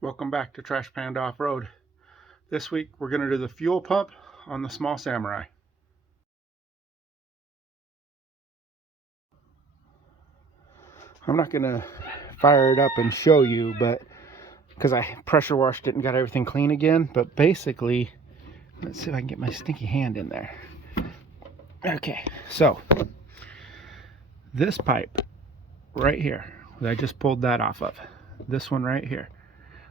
Welcome back to Trash Panda Off-Road. This week we're going to do the fuel pump on the small Samurai. I'm not going to fire it up and show you, but because I pressure washed it and got everything clean again. But basically, let's see if I can get my stinky hand in there. Okay, so this pipe right here that I just pulled that off of, this one right here,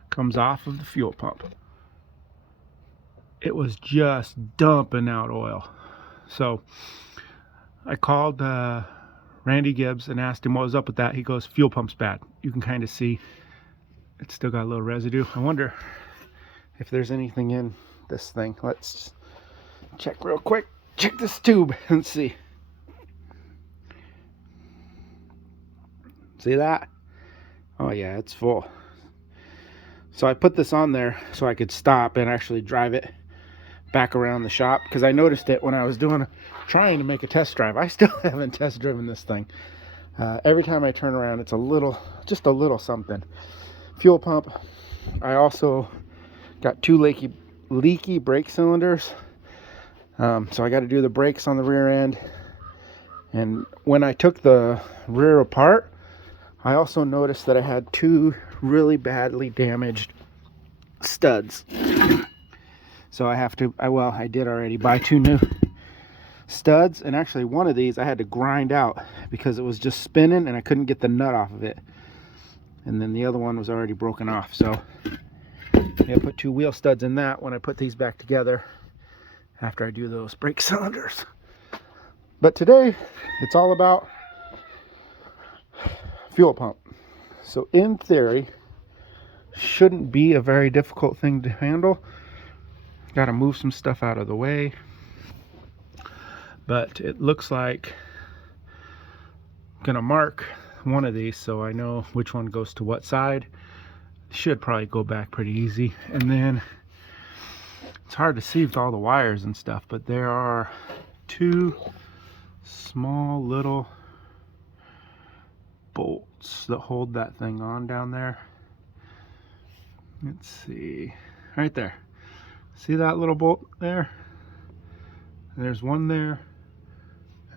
comes off of the fuel pump. It was just dumping out oil. So I called Randy Gibbs and asked him what was up with that. He goes, fuel pump's bad. You can kind of see it's still got a little residue. I wonder if there's anything in this thing. Let's check real quick. Check this tube and see. See that? Oh yeah, it's full. So I put this on there so I could stop and actually drive it back around the shop, because I noticed it when I was trying to make a test drive. I still haven't test driven this thing. Every time I turn around, it's just a little something. Fuel pump. I also got two leaky brake cylinders. So I got to do the brakes on the rear end. And when I took the rear apart, I also noticed that I had two really badly damaged studs. So I did already buy two new studs, and actually one of these I had to grind out because it was just spinning and I couldn't get the nut off of it. And then the other one was already broken off. So I put two wheel studs in that when I put these back together after I do those brake cylinders. But today it's all about fuel pump. So in theory, shouldn't be a very difficult thing to handle. Got to move some stuff out of the way, but it looks like I'm gonna mark one of these so I know which one goes to what side. Should probably go back pretty easy. And then it's hard to see with all the wires and stuff, but there are two small little bolts that hold that thing on down there. Let's see, right there. See that little bolt there? There's one there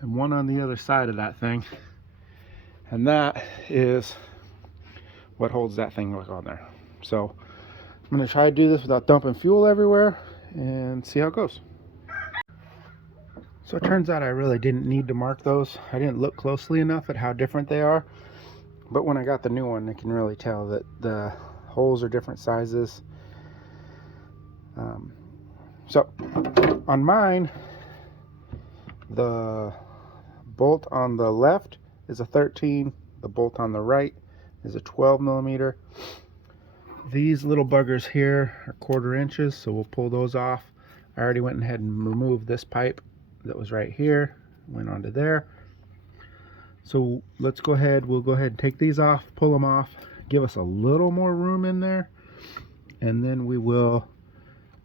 and one on the other side of that thing. And that is what holds that thing on there. So I'm going to try to do this without dumping fuel everywhere and see how it goes. So it turns out I really didn't need to mark those. I didn't look closely enough at how different they are. But when I got the new one, I can really tell that the holes are different sizes. So on mine, the bolt on the left is a 13. The bolt on the right is a 12 millimeter. These little buggers here are 1/4 inches, so we'll pull those off. I already went ahead and removed this pipe that was right here, went onto there. So let's go ahead, we'll go ahead and take these off, pull them off, give us a little more room in there, and then we will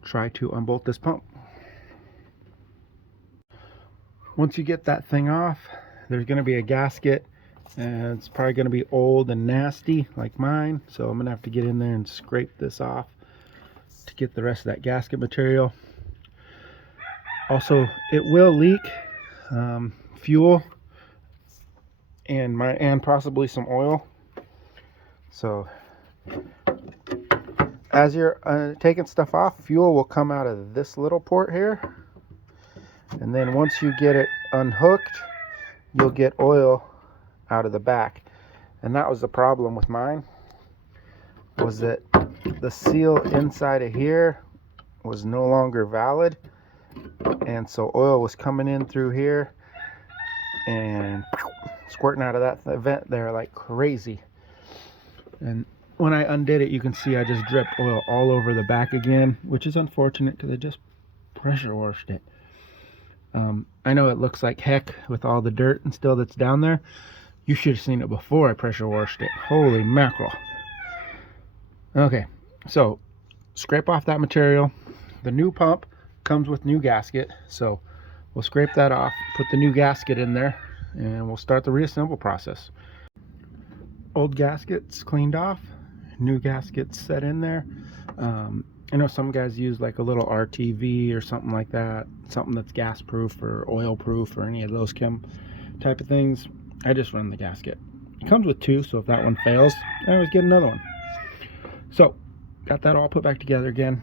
try to unbolt this pump. Once you get that thing off, there's going to be a gasket, and it's probably going to be old and nasty like mine, so I'm going to have to get in there and scrape this off to get the rest of that gasket material. Also, it will leak fuel and possibly some oil. So as you're taking stuff off, fuel will come out of this little port here, and then once you get it unhooked, you'll get oil out of the back. And that was the problem with mine, was that the seal inside of here was no longer valid, and so oil was coming in through here and squirting out of that vent there like crazy. And when I undid it, you can see I just dripped oil all over the back again, which is unfortunate because I just pressure washed it. I know it looks like heck with all the dirt and still that's down there. You should have seen it before I pressure washed it. Holy mackerel. Okay, so scrape off that material. The new pump comes with new gasket, so we'll scrape that off, put the new gasket in there, and we'll start the reassemble process. Old gasket's cleaned off, new gaskets set in there. I know some guys use like a little RTV or something like that, something that's gas proof or oil proof or any of those chem type of things. I just run the gasket. It comes with two, so if that one fails, I always get another one. So got that all put back together again.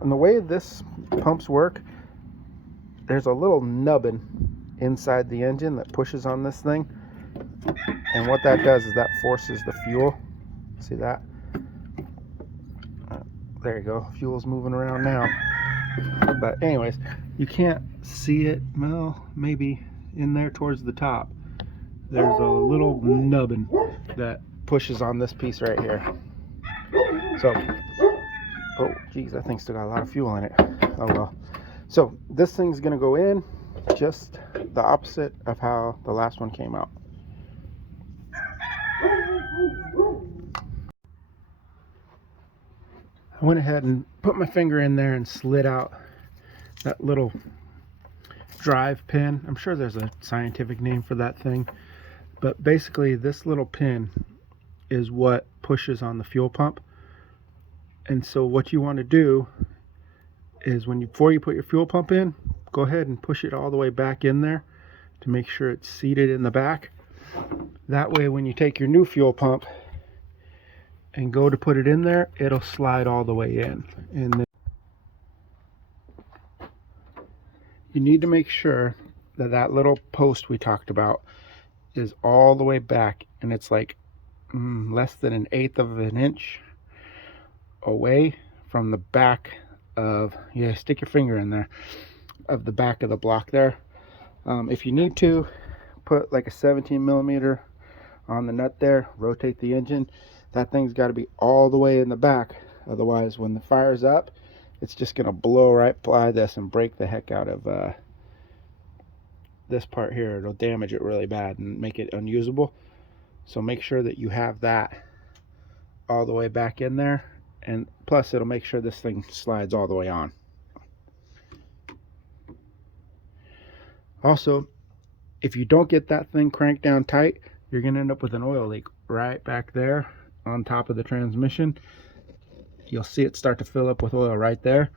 And the way this pumps work, there's a little nubbin inside the engine that pushes on this thing, and what that does is that forces the fuel. See that? There you go, fuel's moving around now. But anyways, you can't see it, well, maybe in there towards the top there's a little nubbin that pushes on this piece right here. So, oh geez, that thing's still got a lot of fuel in it. Oh well. So this thing's gonna go in just the opposite of how the last one came out. I went ahead and put my finger in there and slid out that little drive pin. I'm sure there's a scientific name for that thing, but basically this little pin is what pushes on the fuel pump. And so what you want to do is before you put your fuel pump in, go ahead and push it all the way back in there to make sure it's seated in the back. That way when you take your new fuel pump and go to put it in there, it'll slide all the way in. And then you need to make sure that that little post we talked about is all the way back, and it's like less than 1/8 of an inch away from the back of, yeah, stick your finger in there, of the back of the block there. If you need to, put like a 17mm on the nut there, rotate the engine. That thing's got to be all the way in the back, otherwise when the fire's up, it's just going to blow right by this and break the heck out of this part here. It'll damage it really bad and make it unusable. So make sure that you have that all the way back in there, and plus it'll make sure this thing slides all the way on. Also, if you don't get that thing cranked down tight, you're going to end up with an oil leak right back there on top of the transmission. You'll see it start to fill up with oil right there.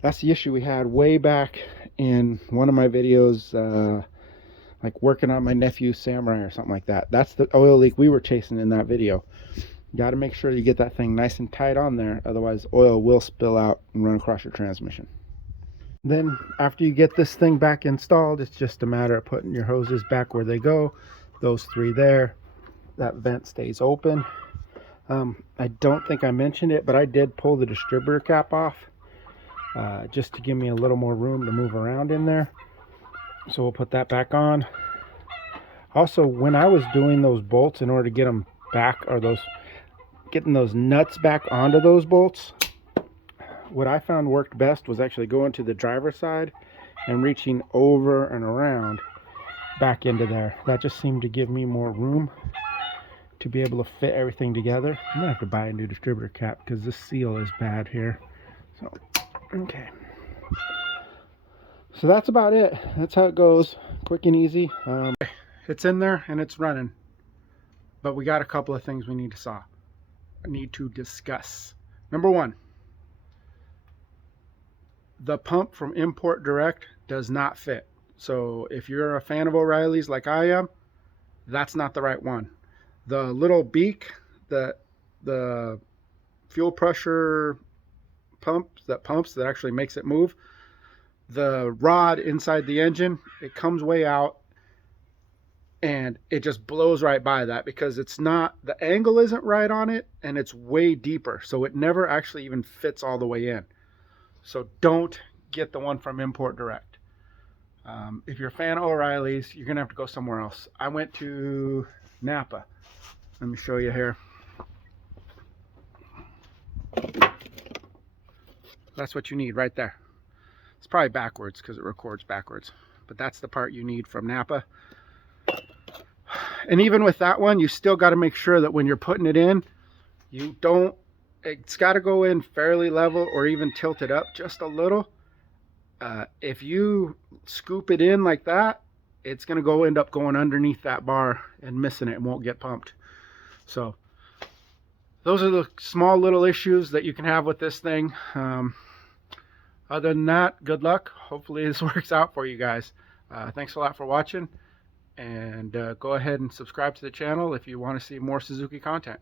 That's the issue we had way back in one of my videos, like working on my nephew's Samurai or something like that. That's the oil leak we were chasing in that video. You got to make sure you get that thing nice and tight on there, otherwise oil will spill out and run across your transmission. Then after you get this thing back installed, it's just a matter of putting your hoses back where they go. Those three there, that vent stays open. I don't think I mentioned it, but I did pull the distributor cap off just to give me a little more room to move around in there. So we'll put that back on. Also, when I was doing those bolts in order to get them back, or getting those nuts back onto those bolts, what I found worked best was actually going to the driver's side and reaching over and around back into there. That just seemed to give me more room to be able to fit everything together. I'm gonna have to buy a new distributor cap because this seal is bad here. So, okay. So that's about it. That's how it goes. Quick and easy. It's in there and it's running. But we got a couple of things we need to discuss. Number one, the pump from Import Direct does not fit. So if you're a fan of O'Reilly's like I am, that's not the right one. The little beak, the fuel pressure pump that actually makes it move, the rod inside the engine, it comes way out and it just blows right by that because it's not, the angle isn't right on it and it's way deeper, so it never actually even fits all the way in. So don't get the one from Import Direct. If you're a fan of O'Reilly's, you're gonna have to go somewhere else. I went to NAPA. Let me show you here. That's what you need right there. It's probably backwards because it records backwards, but that's the part you need from NAPA. And even with that one, you still got to make sure that when you're putting it in, it's got to go in fairly level or even tilted up just a little. If you scoop it in like that, it's going to end up going underneath that bar and missing it and won't get pumped. So those are the small little issues that you can have with this thing. Other than that, good luck. Hopefully this works out for you guys. Thanks a lot for watching, and go ahead and subscribe to the channel if you want to see more Suzuki content.